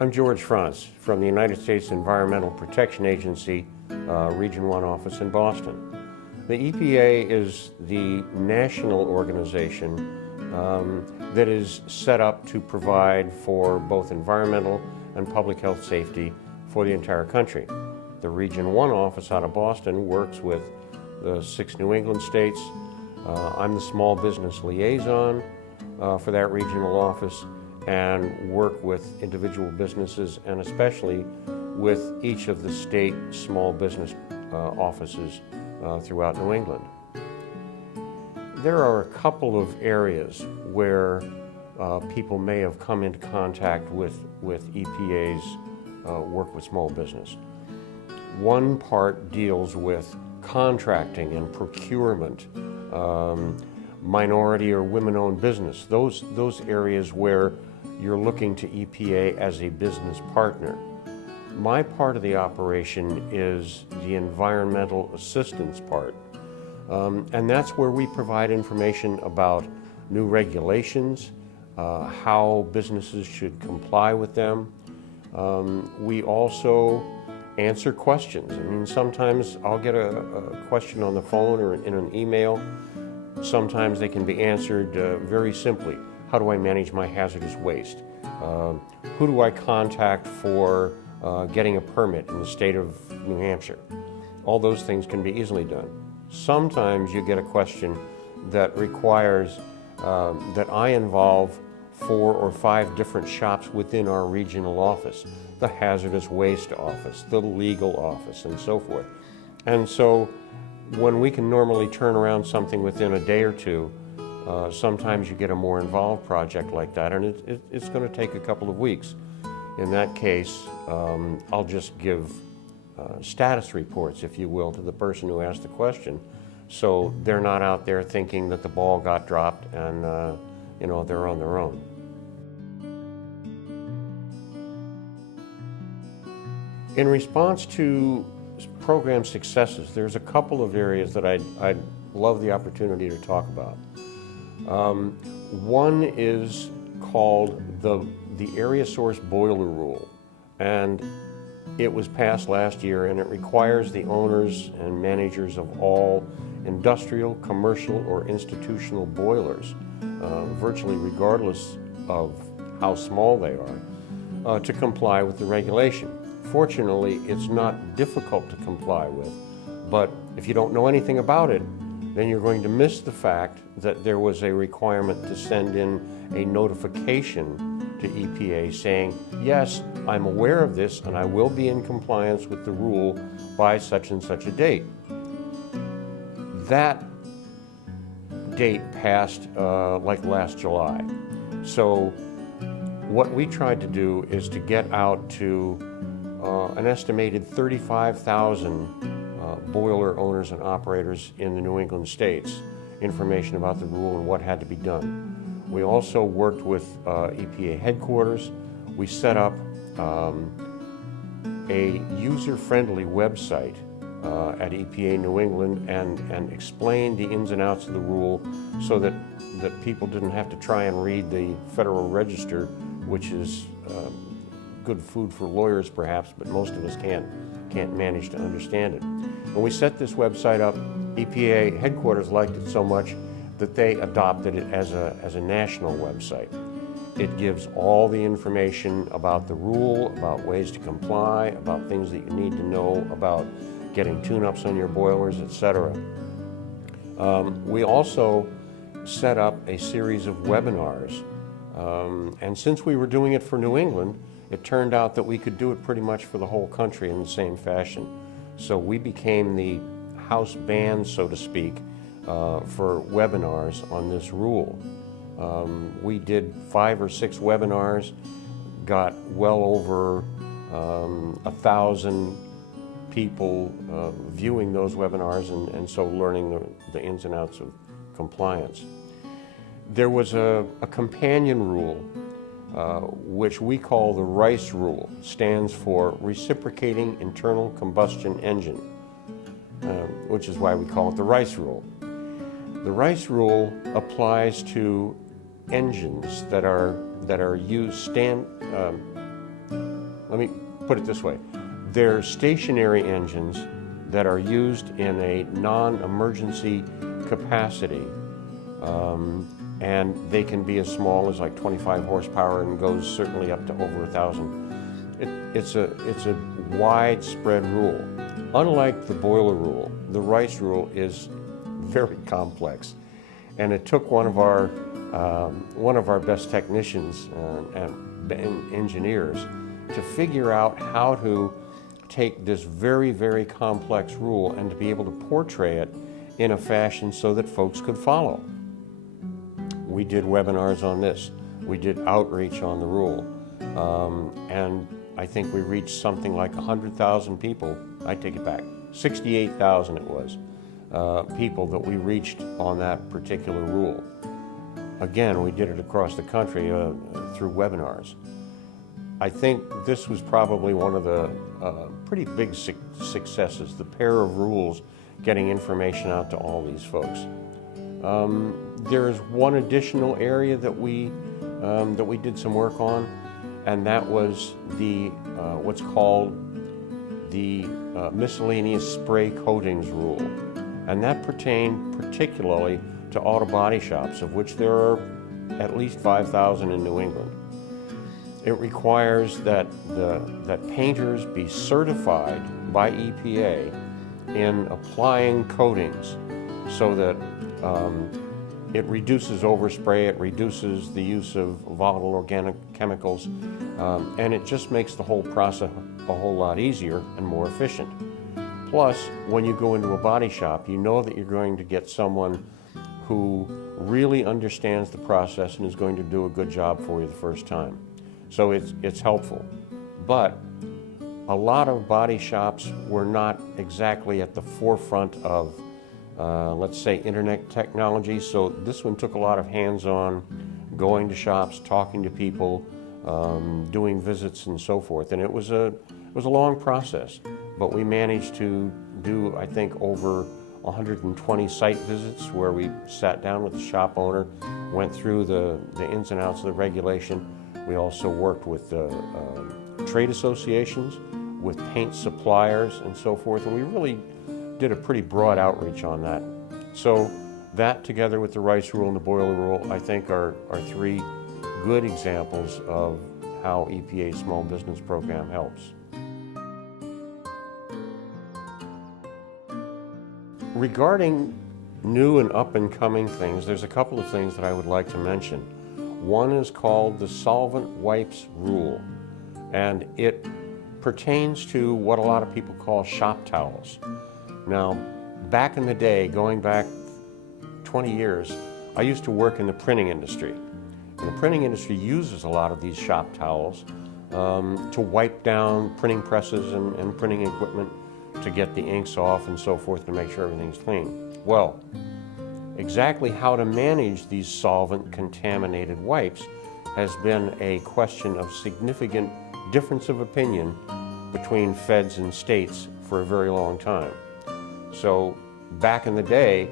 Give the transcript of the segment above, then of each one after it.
I'm George Frantz from the United States Environmental Protection Agency, Region 1 office in Boston. The EPA is the national organization that is set up to provide for both environmental and public health safety for the entire country. The Region 1 office out of Boston works with the 6 New England states. I'm the small business liaison for that regional office, and work with individual businesses and especially with each of the state small business offices throughout New England. There are a couple of areas where people may have come into contact with EPA's work with small business. One part deals with contracting and procurement, minority or women-owned business, those areas where you're looking to EPA as a business partner. My part of the operation is the environmental assistance part, and that's where we provide information about new regulations, how businesses should comply with them. We also answer questions. I mean, sometimes I'll get a question on the phone or in an email. Sometimes they can be answered very simply. How do I manage my hazardous waste? Who do I contact for getting a permit in the state of New Hampshire? All those things can be easily done. Sometimes you get a question that requires that I involve 4 or 5 different shops within our regional office, the hazardous waste office, the legal office, and so forth. And so when we can normally turn around something within a day or two, sometimes you get a more involved project like that, and it's going to take a couple of weeks. In that case, I'll just give status reports, if you will, to the person who asked the question, so they're not out there thinking that the ball got dropped and they're on their own. In response to program successes, there's a couple of areas that I'd love the opportunity to talk about. One is called the Area Source Boiler Rule, and it was passed last year, and it requires the owners and managers of all industrial, commercial, or institutional boilers, virtually regardless of how small they are, to comply with the regulation. Fortunately, it's not difficult to comply with, but if you don't know anything about it, then you're going to miss the fact that there was a requirement to send in a notification to EPA saying, yes, I'm aware of this and I will be in compliance with the rule by such and such a date. That date passed like last July. So what we tried to do is to get out to an estimated 35,000 boiler owners and operators in the New England states information about the rule and what had to be done. We also worked with EPA headquarters. We set up a user-friendly website at EPA New England and explained the ins and outs of the rule so that people didn't have to try and read the Federal Register, which is good food for lawyers perhaps, but most of us can't manage to understand it. When we set this website up, EPA headquarters liked it so much that they adopted it as a national website. It gives all the information about the rule, about ways to comply, about things that you need to know about getting tune-ups on your boilers, etc. We also set up a series of webinars, and since we were doing it for New England, it turned out that we could do it pretty much for the whole country in the same fashion. So we became the house band, so to speak, for webinars on this rule. We did 5 or 6 webinars, got well over 1,000 people viewing those webinars and so learning the ins and outs of compliance. There was a companion rule which we call the RICE rule, stands for Reciprocating Internal Combustion Engine, which is why we call it the RICE rule. The Rice Rule applies to engines that are used let me put it this way. They're stationary engines that are used in a non-emergency capacity, and they can be as small as like 25 horsepower and goes certainly up to over 1,000. It's a widespread rule. Unlike the boiler rule, the Rice Rule is very complex, and it took one of our best technicians and engineers to figure out how to take this very, very complex rule and to be able to portray it in a fashion so that folks could follow. We did webinars on this. We did outreach on the rule. And I think we reached something like 100,000 people. I take it back. 68,000 it was, people that we reached on that particular rule. Again, we did it across the country through webinars. I think this was probably one of the pretty big successes, the pair of rules getting information out to all these folks. There's one additional area that we did some work on, and that was the what's called the miscellaneous spray coatings rule, and that pertained particularly to auto body shops, of which there are at least 5,000 in New England. It requires that painters be certified by EPA in applying coatings so that it reduces overspray, it reduces the use of volatile organic chemicals, and it just makes the whole process a whole lot easier and more efficient. Plus, when you go into a body shop, you know that you're going to get someone who really understands the process and is going to do a good job for you the first time. So it's helpful. But a lot of body shops were not exactly at the forefront of, let's say, internet technology. So this one took a lot of hands-on, going to shops, talking to people, doing visits and so forth. And it was a long process, but we managed to do, I think, over 120 site visits where we sat down with the shop owner, went through the ins and outs of the regulation. We also worked with trade associations, with paint suppliers and so forth, and we really did a pretty broad outreach on that. So that, together with the Rice Rule and the Boiler Rule, I think are three good examples of how EPA's small business program helps. Regarding new and up-and-coming things, there's a couple of things that I would like to mention. One is called the Solvent Wipes Rule, and it pertains to what a lot of people call shop towels. Now, back in the day, going back 20 years, I used to work in the printing industry. And the printing industry uses a lot of these shop towels to wipe down printing presses and printing equipment to get the inks off and so forth to make sure everything's clean. Well, exactly how to manage these solvent-contaminated wipes has been a question of significant difference of opinion between feds and states for a very long time. So back in the day,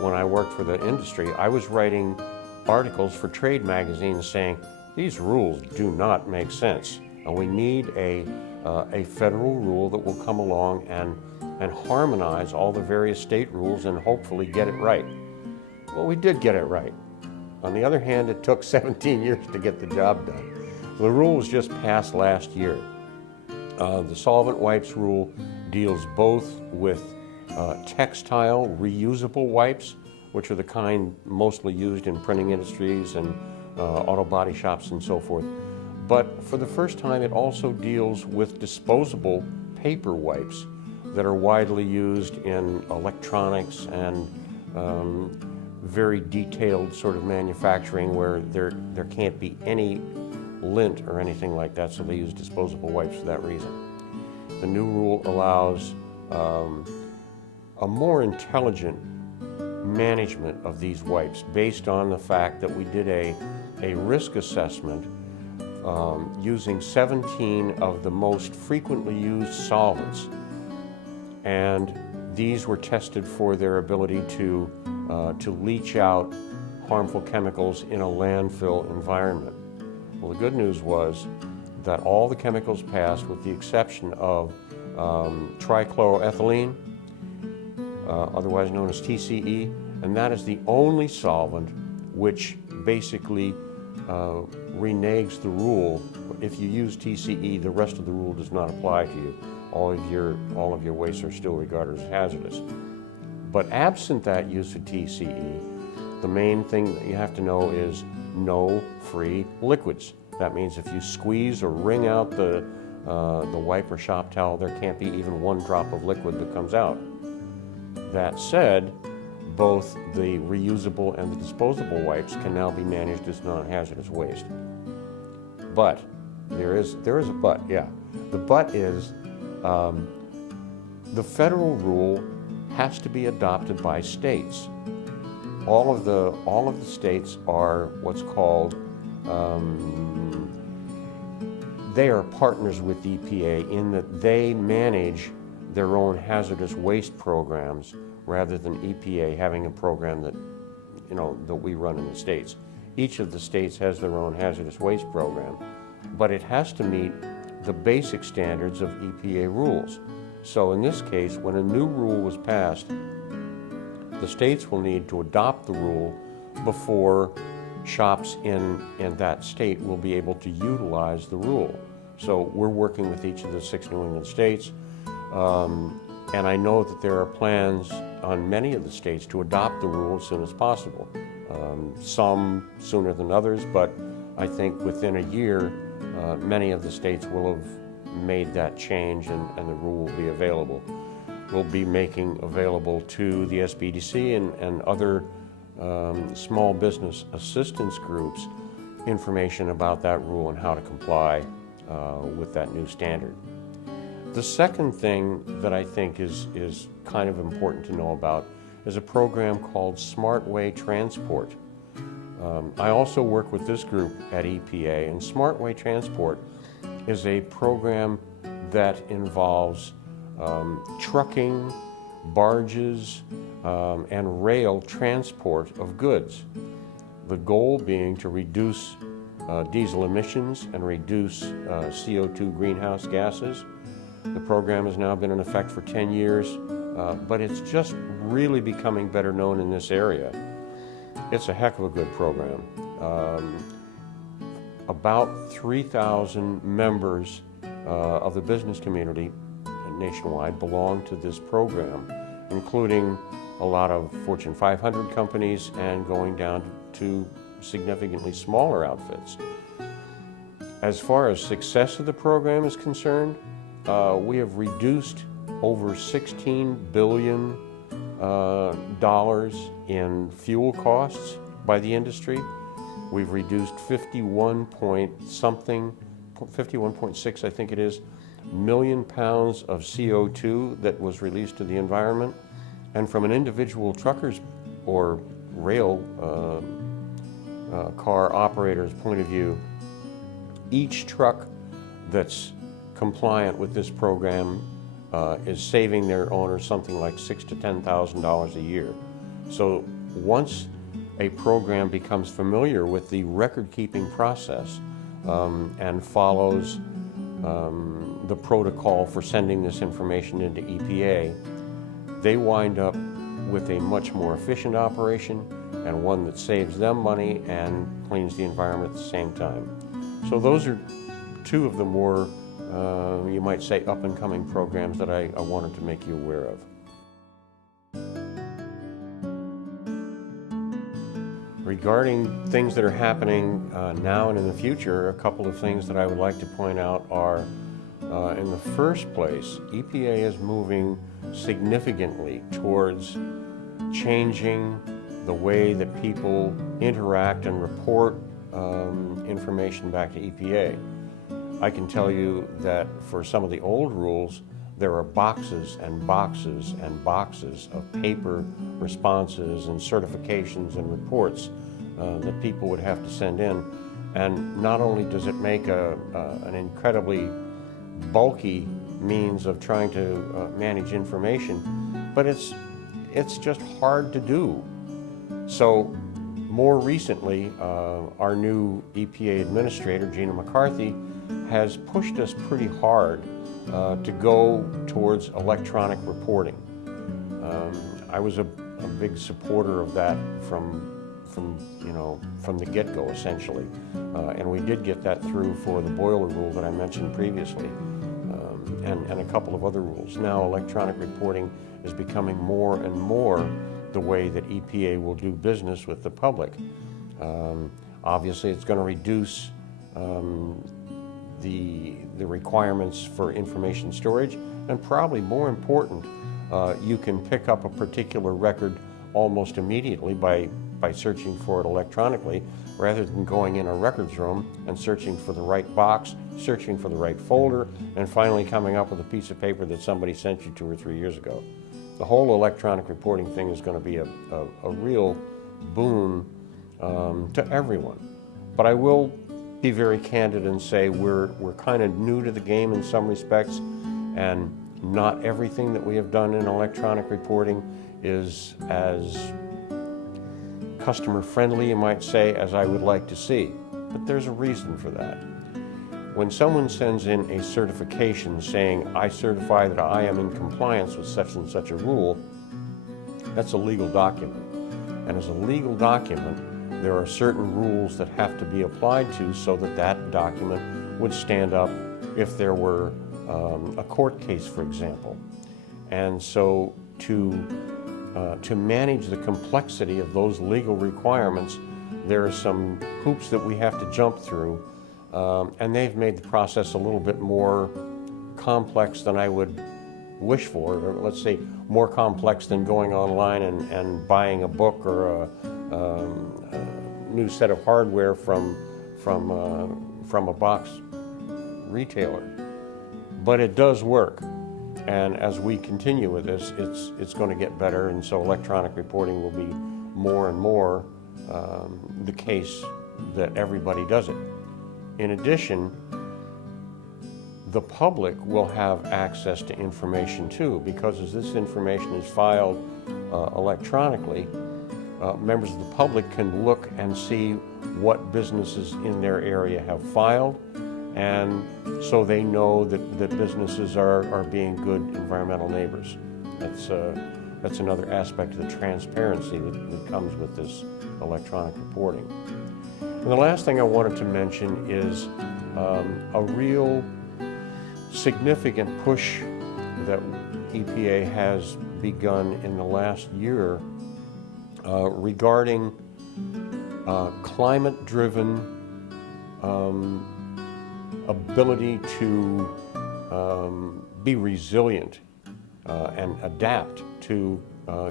when I worked for the industry, I was writing articles for trade magazines saying, these rules do not make sense, and we need a federal rule that will come along and harmonize all the various state rules and hopefully get it right. Well, we did get it right. On the other hand, it took 17 years to get the job done. The rule was just passed last year. The Solvent Wipes Rule deals both with textile reusable wipes, which are the kind mostly used in printing industries and auto body shops and so forth. But for the first time, it also deals with disposable paper wipes that are widely used in electronics and very detailed sort of manufacturing where there can't be any lint or anything like that, so they use disposable wipes for that reason. The new rule allows a more intelligent management of these wipes based on the fact that we did a risk assessment using 17 of the most frequently used solvents, and these were tested for their ability to to leach out harmful chemicals in a landfill environment. Well, the good news was that all the chemicals passed with the exception of trichloroethylene, otherwise known as TCE, and that is the only solvent which basically reneges the rule. If you use TCE, the rest of the rule does not apply to you. All of your wastes are still regarded as hazardous. But absent that use of TCE, the main thing that you have to know is no free liquids. That means if you squeeze or wring out the wipe or shop towel, there can't be even one drop of liquid that comes out. That said, both the reusable and the disposable wipes can now be managed as non-hazardous waste. But there is a but, yeah. The but is the federal rule has to be adopted by states. All of the states are what's called they are partners with EPA in that they manage their own hazardous waste programs rather than EPA having a program that we run in the states. Each of the states has their own hazardous waste program, but it has to meet the basic standards of EPA rules. So in this case, when a new rule was passed, the states will need to adopt the rule before shops in that state will be able to utilize the rule. So we're working with each of the 6 New England states, and I know that there are plans on many of the states to adopt the rule as soon as possible. Some sooner than others, but I think within a year, many of the states will have made that change and the rule will be available. We'll be making available to the SBDC and other small business assistance groups information about that rule and how to comply with that new standard. The second thing that I think is kind of important to know about is a program called Smart Way Transport. I also work with this group at EPA, and Smart Way Transport is a program that involves trucking, barges, and rail transport of goods. The goal being to reduce diesel emissions and reduce CO2 greenhouse gases. The program has now been in effect for 10 years, but it's just really becoming better known in this area. It's a heck of a good program. About 3,000 members of the business community nationwide belong to this program, including a lot of Fortune 500 companies and going down to significantly smaller outfits. As far as success of the program is concerned, we have reduced over $16 billion in fuel costs by the industry. We've reduced 51.6, I think it is, million pounds of CO2 that was released to the environment. And from an individual trucker's or rail car operator's point of view, each truck that's compliant with this program is saving their owner something like $6,000 to $10,000 a year. So once a program becomes familiar with the record-keeping process and follows the protocol for sending this information into EPA, they wind up with a much more efficient operation and one that saves them money and cleans the environment at the same time. So those are two of the more, you might say, up-and-coming programs that I wanted to make you aware of. Regarding things that are happening now and in the future, a couple of things that I would like to point out are, in the first place, EPA is moving significantly towards changing the way that people interact and report information back to EPA. I can tell you that for some of the old rules, there are boxes and boxes and boxes of paper responses and certifications and reports that people would have to send in. And not only does it make an incredibly bulky means of trying to manage information, but it's just hard to do. So more recently, our new EPA administrator, Gina McCarthy, has pushed us pretty hard to go towards electronic reporting. I was a big supporter of that from the get-go, essentially. And we did get that through for the boiler rule that I mentioned previously, and a couple of other rules. Now electronic reporting is becoming more and more the way that EPA will do business with the public. Obviously, it's going to reduce the requirements for information storage, and probably more important, you can pick up a particular record almost immediately by searching for it electronically, rather than going in a records room and searching for the right box, searching for the right folder, and finally coming up with a piece of paper that somebody sent you 2 or 3 years ago. The whole electronic reporting thing is going to be a real boon to everyone. But I will be very candid and say we're kind of new to the game in some respects, and not everything that we have done in electronic reporting is as customer friendly, you might say, as I would like to see. But there's a reason for that. When someone sends in a certification saying, I certify that I am in compliance with such and such a rule, that's a legal document. And as a legal document, there are certain rules that have to be applied to so that that document would stand up if there were a court case, for example. And so to manage the complexity of those legal requirements, there are some hoops that we have to jump through, and they've made the process a little bit more complex than I would wish for, or let's say more complex than going online and buying a book or a new set of hardware from a box retailer. But it does work. And as we continue with this, it's going to get better, and so electronic reporting will be more and more the case that everybody does it. In addition, the public will have access to information too, because as this information is filed electronically, members of the public can look and see what businesses in their area have filed, and so they know that businesses are being good environmental neighbors. That's another aspect of the transparency that comes with this electronic reporting. And the last thing I wanted to mention is a real significant push that EPA has begun in the last year regarding climate-driven ability to be resilient and adapt to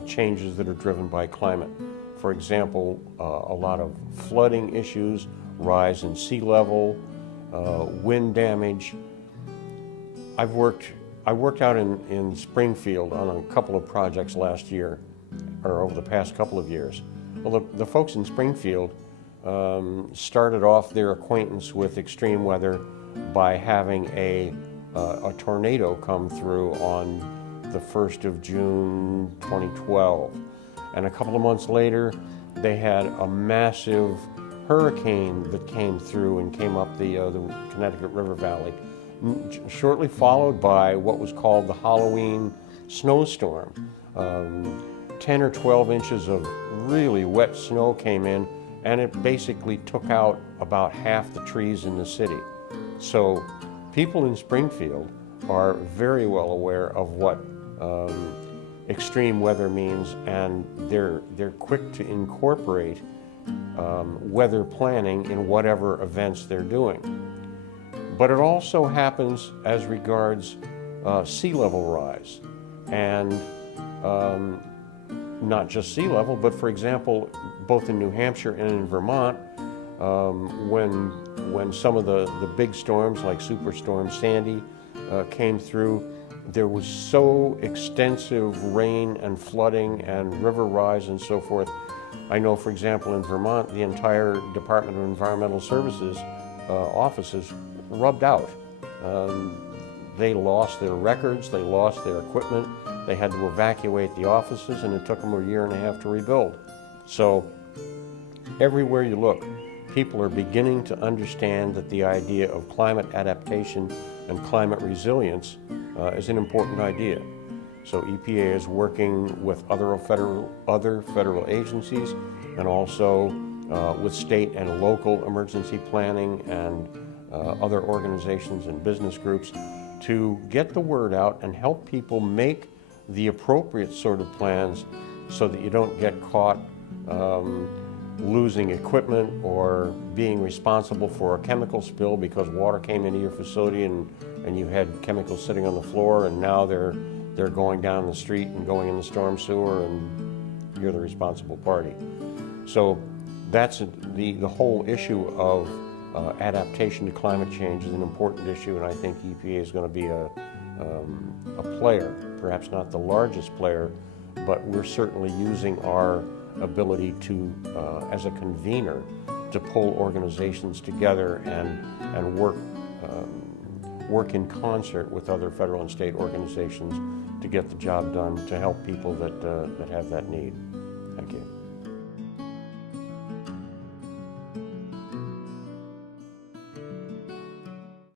changes that are driven by climate. For example, a lot of flooding issues, rise in sea level, wind damage. I worked out in Springfield on a couple of projects last year, or over the past couple of years. Well, the folks in Springfield started off their acquaintance with extreme weather by having a tornado come through on the 1st of June 2012. And a couple of months later, they had a massive hurricane that came through and came up the Connecticut River Valley, shortly followed by what was called the Halloween snowstorm. 10 or 12 inches of really wet snow came in, and it basically took out about half the trees in the city. So people in Springfield are very well aware of what extreme weather means, and they're quick to incorporate weather planning in whatever events they're doing. But it also happens as regards sea level rise, and not just sea level, but for example, both in New Hampshire and in Vermont, when some of the big storms like Superstorm Sandy came through, there was so extensive rain and flooding and river rise and so forth. I know, for example, in Vermont, the entire Department of Environmental Services offices rubbed out. They lost their records, they lost their equipment, they had to evacuate the offices, and it took them a year and a half to rebuild. So everywhere you look, people are beginning to understand that the idea of climate adaptation and climate resilience is an important idea. So EPA is working with other federal agencies and also with state and local emergency planning and other organizations and business groups to get the word out and help people make the appropriate sort of plans so that you don't get caught losing equipment or being responsible for a chemical spill because water came into your facility and you had chemicals sitting on the floor, and now they're going down the street and going in the storm sewer, and you're the responsible party. So that's the whole issue of adaptation to climate change is an important issue, and I think EPA is going to be a player, perhaps not the largest player, but we're certainly using our ability to, as a convener, to pull organizations together and work in concert with other federal and state organizations to get the job done to help people that have that need. Thank you.